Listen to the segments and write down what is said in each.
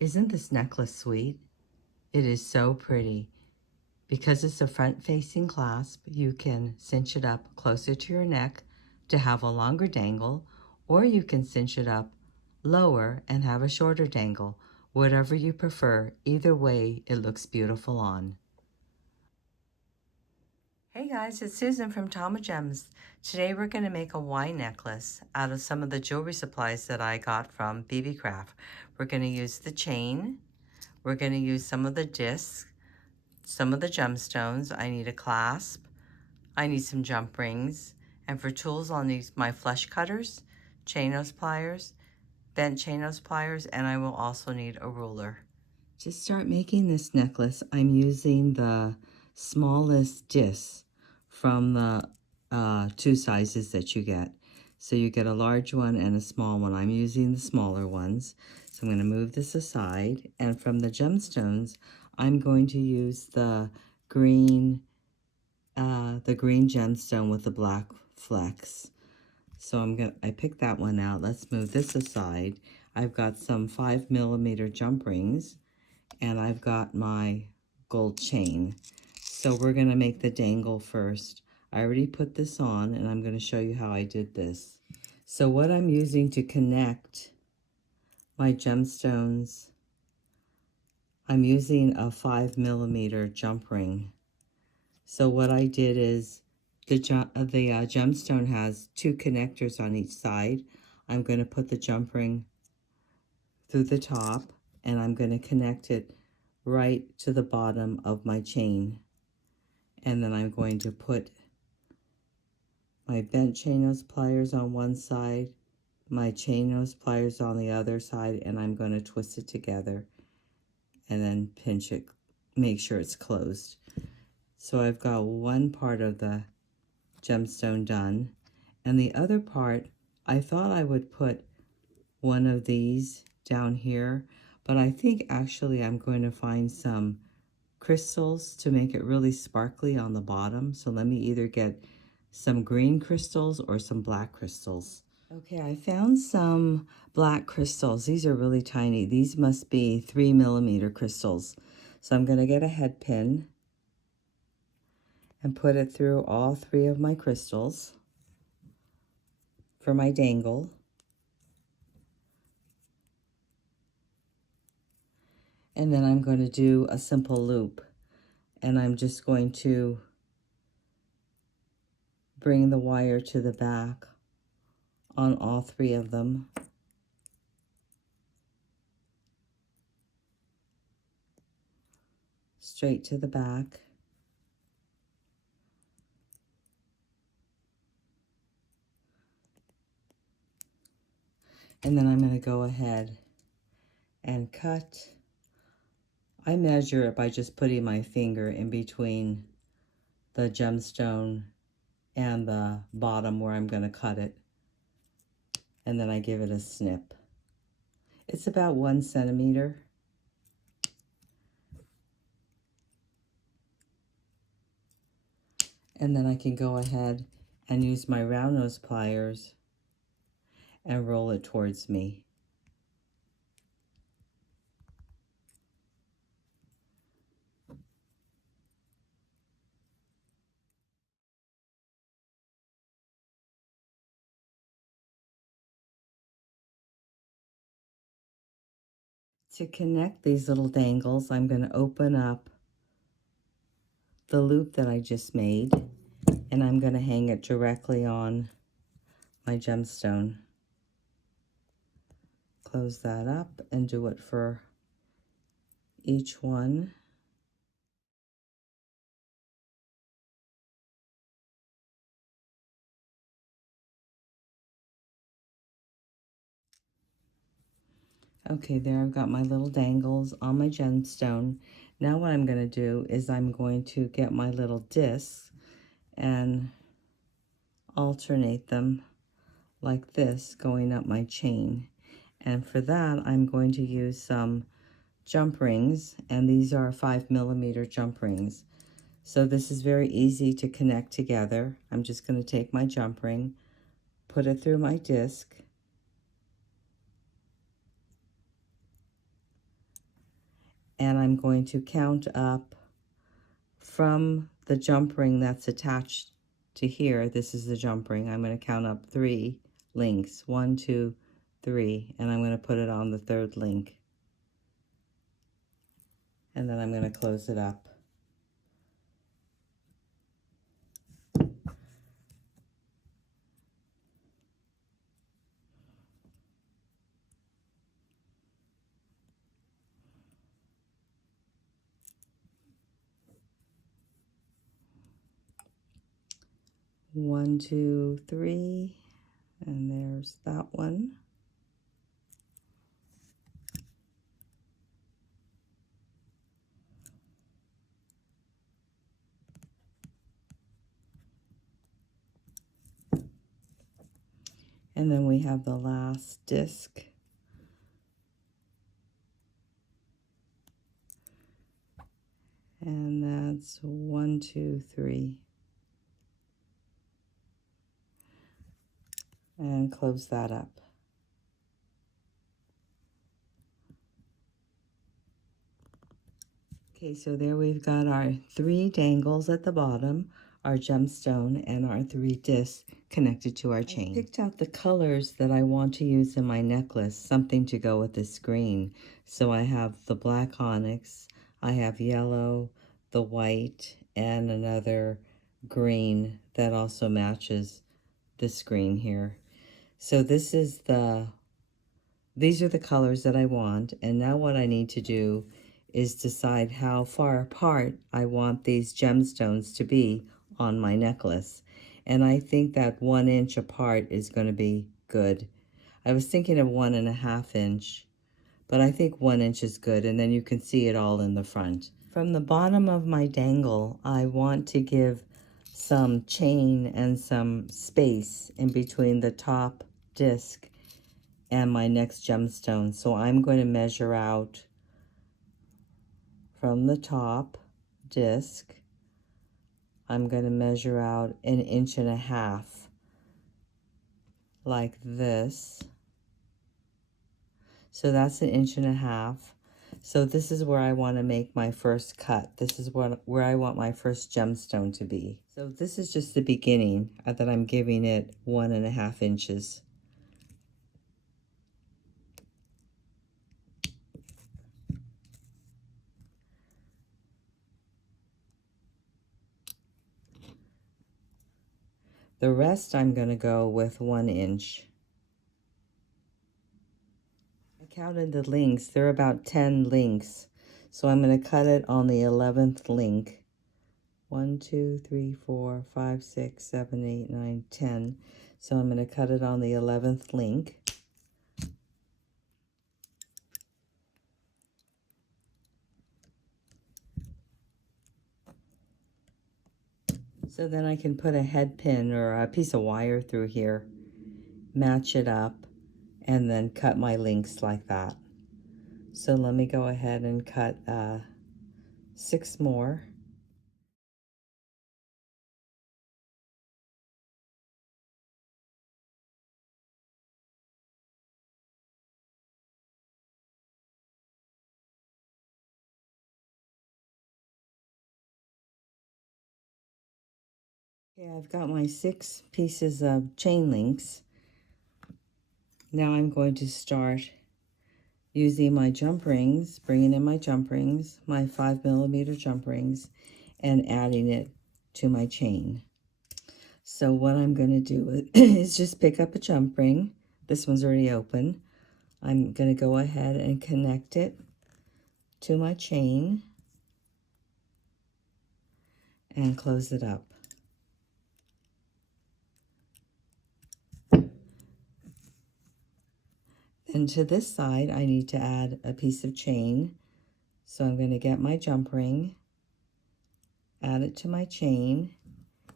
Isn't this necklace sweet? It is so pretty. Because it's a front-facing clasp, you can cinch it up closer to your neck to have a longer dangle, or you can cinch it up lower and have a shorter dangle. Whatever you prefer, either way, it looks beautiful on. Hey guys, it's Susan from Tamagems. Today we're going to make a wine necklace out of some of the jewelry supplies that I got from Beebeecraft. We're going to use the chain, we're going to use some of the discs, some of the gemstones. I need a clasp, I need some jump rings, and for tools I'll need my flush cutters, chain nose pliers, bent chain nose pliers, and I will also need a ruler. To start making this necklace, I'm using the smallest discs from the two sizes that you get. So you get a large one and a small one. I'm using the smaller ones. So I'm going to move this aside. And from the gemstones, I'm going to use the green gemstone with the black flecks. So I picked that one out. Let's move this aside. I've got some 5mm jump rings, and I've got my gold chain. So we're going to make the dangle first. I already put this on, and I'm going to show you how I did this. So what I'm using to connect my gemstones, I'm using a 5mm jump ring. So what I did is the gemstone has two connectors on each side. I'm going to put the jump ring through the top, and I'm going to connect it right to the bottom of my chain. And then I'm going to put my bent chain nose pliers on one side, my chain nose pliers on the other side, and I'm going to twist it together and then pinch it, make sure it's closed. So I've got one part of the gemstone done, and the other part, I thought I would put one of these down here, but I think actually I'm going to find some crystals to make it really sparkly on the bottom. So let me either get some green crystals or some black crystals. Okay, I found some black crystals. These are really tiny. These must be 3mm crystals. So I'm going to get a head pin and put it through all three of my crystals for my dangle. And then I'm going to do a simple loop, and I'm just going to bring the wire to the back on all three of them. Straight to the back. And then I'm going to go ahead and cut. I measure it by just putting my finger in between the gemstone and the bottom where I'm going to cut it. And then I give it a snip. It's about 1 centimeter. And then I can go ahead and use my round nose pliers and roll it towards me. To connect these little dangles, I'm going to open up the loop that I just made, and I'm going to hang it directly on my gemstone. Close that up and do it for each one. Okay, there I've got my little dangles on my gemstone. Now what I'm going to do is I'm going to get my little discs and alternate them like this going up my chain. And for that, I'm going to use some jump rings, and these are 5mm jump rings. So this is very easy to connect together. I'm just going to take my jump ring, put it through my disc, and I'm going to count up from the jump ring that's attached to here. This is the jump ring. I'm going to count up 3 links. 1, 2, 3, and I'm going to put it on the 3rd link. And then I'm going to close it up. One, 2, 3, and there's that one. And then we have the last disc. And that's 1, 2, 3. And close that up. Okay, so there we've got our 3 dangles at the bottom, our gemstone, and our 3 discs connected to our chain. I picked out the colors that I want to use in my necklace, something to go with this green. So I have the black onyx, I have yellow, the white, and another green that also matches this green here. So these are the colors that I want, and now what I need to do is decide how far apart I want these gemstones to be on my necklace. And I think that 1 inch apart is going to be good. I was thinking of 1.5 inch, but I think 1 inch is good, and then you can see it all in the front. From the bottom of my dangle, I want to give some chain and some space in between the top disc and my next gemstone. So I'm going to measure out from the top disc. I'm going to measure out 1.5 inches like this. So that's 1.5 inches. So this is where I want to make my first cut. This is where I want my first gemstone to be. So this is just the beginning that I'm giving it 1.5 inches. The rest I'm going to go with 1 inch. I counted the links. There are about 10 links. So I'm going to cut it on the 11th link. 1, 2, 3, 4, 5, 6, 7, 8, 9, 10. So I'm going to cut it on the 11th link. So then I can put a head pin or a piece of wire through here, match it up, and then cut my links like that. So let me go ahead and cut 6 more. Okay, I've got my 6 pieces of chain links. Now I'm going to start using my jump rings, bringing in my jump rings, my 5mm jump rings, and adding it to my chain. So what I'm going to do is just pick up a jump ring. This one's already open. I'm going to go ahead and connect it to my chain and close it up. Then to this side, I need to add a piece of chain. So I'm going to get my jump ring, add it to my chain,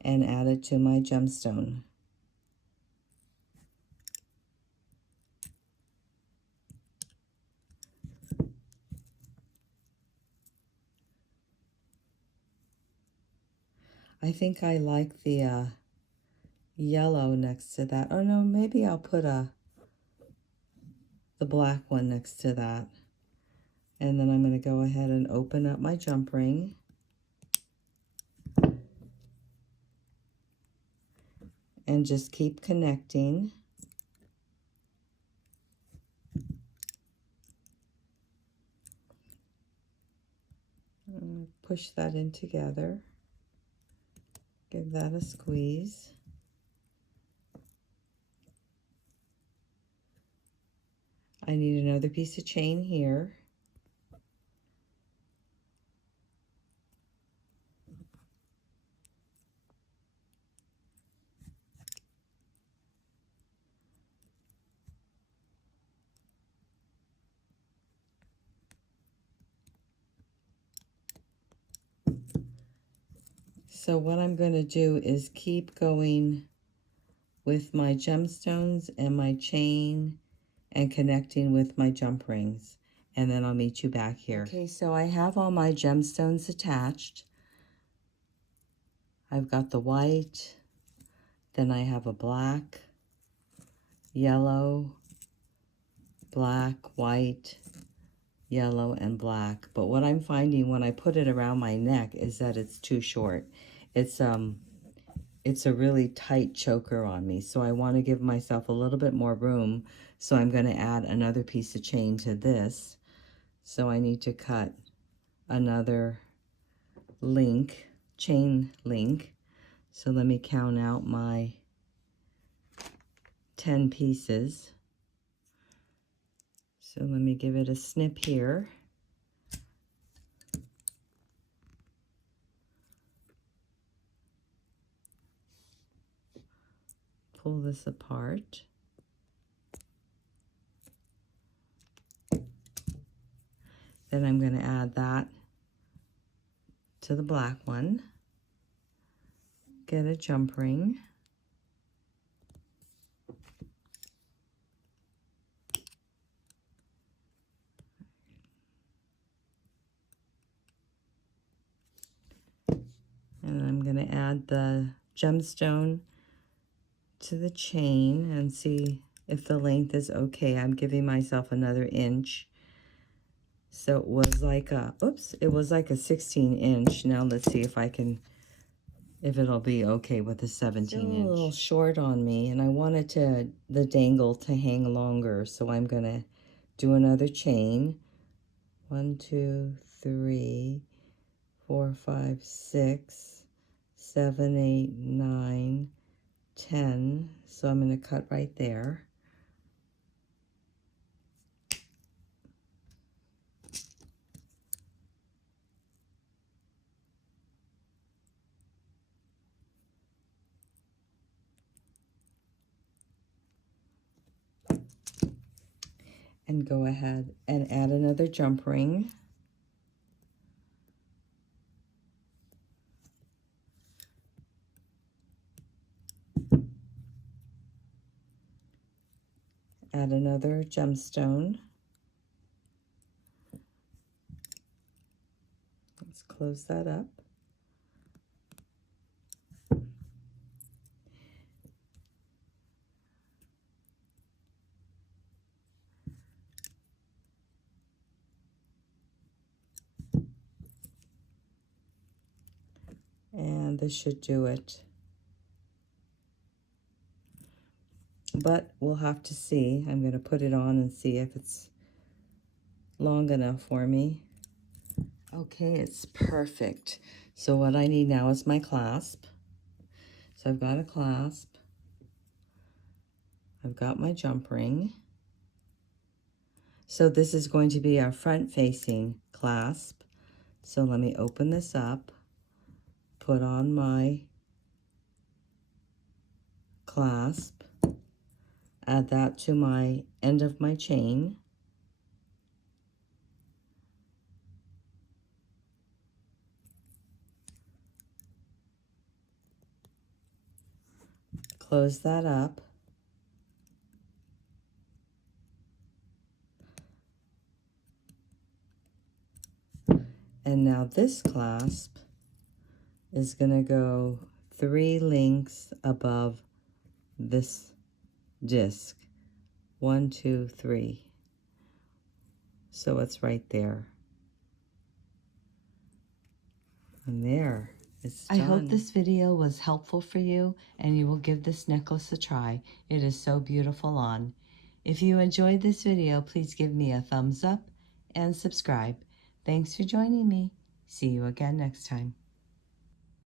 and add it to my gemstone. I think I like the yellow next to that. Oh no, maybe I'll put the black one next to that. And then I'm going to go ahead and open up my jump ring. And just keep connecting. Push that in together. Give that a squeeze. I need another piece of chain here. So what I'm going to do is keep going with my gemstones and my chain and connecting with my jump rings. And then I'll meet you back here. Okay, so I have all my gemstones attached. I've got the white, then I have a black, yellow, black, white, yellow, and black. But what I'm finding when I put it around my neck is that it's too short. It's a really tight choker on me, so I want to give myself a little bit more room. So I'm going to add another piece of chain to this. So I need to cut another link, chain link. So let me count out my 10 pieces. So let me give it a snip here. Pull this apart. Then I'm going to add that to the black one. Get a jump ring. And I'm going to add the gemstone to the chain and see if the length is okay. I'm giving myself another inch. So it was like a, oops, it was like a 16-inch. Now let's see if it'll be okay with a 17-inch. Still a little short on me, and I wanted the dangle to hang longer, so I'm gonna do another chain. 1, 2, 3, 4, 5, 6, 7, 8, 9, 10. So I'm gonna cut right there. And go ahead and add another jump ring. Add another gemstone. Let's close that up. And this should do it. But we'll have to see. I'm going to put it on and see if it's long enough for me. Okay, it's perfect. So what I need now is my clasp. So I've got a clasp. I've got my jump ring. So this is going to be our front-facing clasp. So let me open this up, put on my clasp, add that to my end of my chain. Close that up. And now this clasp is going to go 3 links above this disc. 1, 2, 3. So it's right there. And there, it's I done. hope this video was helpful for you and you will give this necklace a try. It is so beautiful on. If you enjoyed this video, please give me a thumbs up and subscribe. Thanks for joining me. See you again next time.